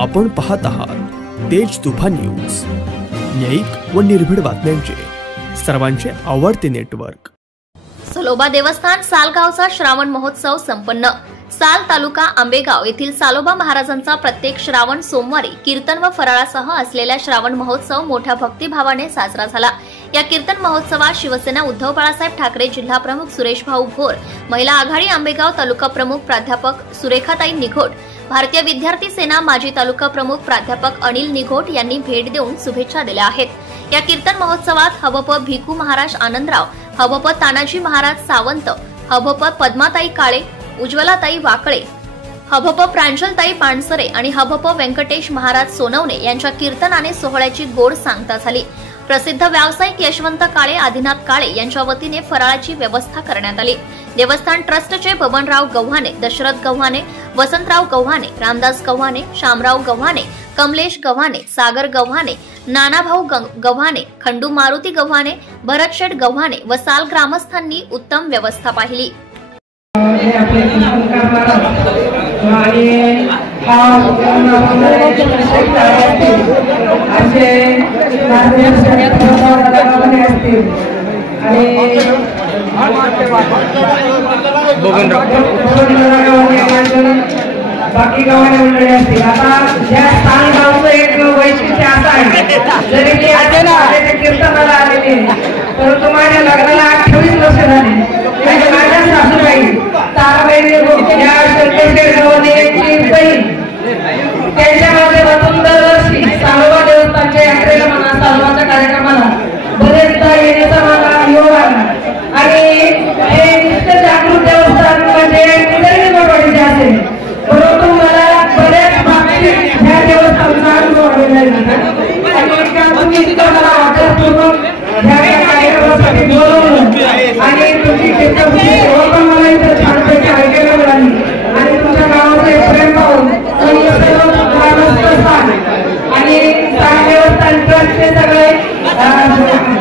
आपण पाहत आहात तेज तुफान न्यूज, न्यायिक व निर्भीड बातम्यांचे सर्वांचे आवडते नेटवर्क। सलोबा देवस्थान सालगावचा श्रावण महोत्सव संपन्न। साल तालुका आंबेगाव येथील सालोबा महाराजांचा प्रत्येक श्रावण सोमवारी कीर्तन व फराळासह असलेला श्रावण महोत्सव मोठ्या भक्तिभावाने साजरा झाला। या कीर्तन महोत्सवात शिवसेना उद्धव बाळासाहेब ठाकरे जिल्हा प्रमुख सुरेश भाऊ भोर, महिला आघाडी आंबेगाव तालुका प्रमुख प्राध्यापक सुरेखाताई निघोट, भारतीय विद्यार्थी सेना माजी तालुका प्रमुख प्राध्यापक अनिल निघोट यांनी भेट देऊन शुभेच्छा दिल्या आहेत। या कीर्तन महोत्सवात हबप भिकू महाराज आनंदराव, हबप तानाजी महाराज सावंत, हबप पद्माताई काळे, उज्ज्वलाताई वाकळे, हबप प्रांजलताई पानसरे आणि हबप व्यंकटेश महाराज सोनवणे यांच्या कीर्तनाने सोहळ्याची गोड सांगता झाली। प्रसिद्ध व्यावसायिक यशवंत काळे, आदिनाथ काळे यांच्या वतीने फराळाची व्यवस्था करण्यात आली। देवस्थान ट्रस्टचे बबनराव गव्हाणे, दशरथ गव्हाणे, वसंतराव गव्हाणे, रामदास गव्हाणे, शामराव गव्हाणे, कमलेश गव्हाणे, सागर गव्हाणे, नानाभाऊ गव्हाणे, खंडू मारुती गव्हाणे, भरतशेठ गव्हाणे व साल ग्रामस्थांनी उत्तम व्यवस्था पाहिली। बाकी गावाने मंडळी असतील। आता या स्थान गावचं एक वैशिष्ट्य असं आहे, जरी ते आलेले कीर्तनाला आलेले परंतु माझ्या लग्नाला 28 वर्ष झाले। माझ्या सासूबाई ताराबाई या शंकरशेठ गावाने यांची बहीण, त्यांच्या माध्यमातून दरवर्षी सालोबा देवस्थानच्या यात्रेला म्हणा, सालोबाच्या कार्यक्रमाला बरेचदा येण्याचा मला योग आला आणि हे नित्य जागृत देवस्थान म्हणजे उदयनिर्माणवाडीचे असेल, परंतु मला बऱ्याच बाबतीत ह्या देवस्थानाचा अनुभव आलेला आहे आणि एका तुम्ही इतकं मला आदरपूर्वक ह्या कार्यक्रमासाठी बोलवलं आणि तुमची कीर्तनची सेवा पण मला इथं छानपैकी ऐकायला मिळाली आणि तुमच्या गावाचे प्रेम पाहून सर्व ग्रामस्थ आणि साल देवस्थान ट्रस्टचे सगळे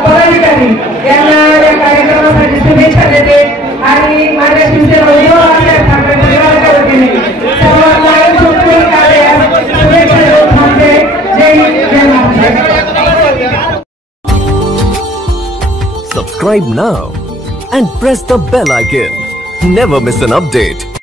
पदाधिकारी यांना या कार्यक्रमासाठी शुभेच्छा देते आणि माझ्या शिवसेना उद्धव बाळासाहेब ठाकरे परिवाराच्या वतीने सर्वांना शुभेच्छा देऊन थांबते। जय हिंद, जय Maharashtra. Subscribe now and press the bell icon. Never miss an update.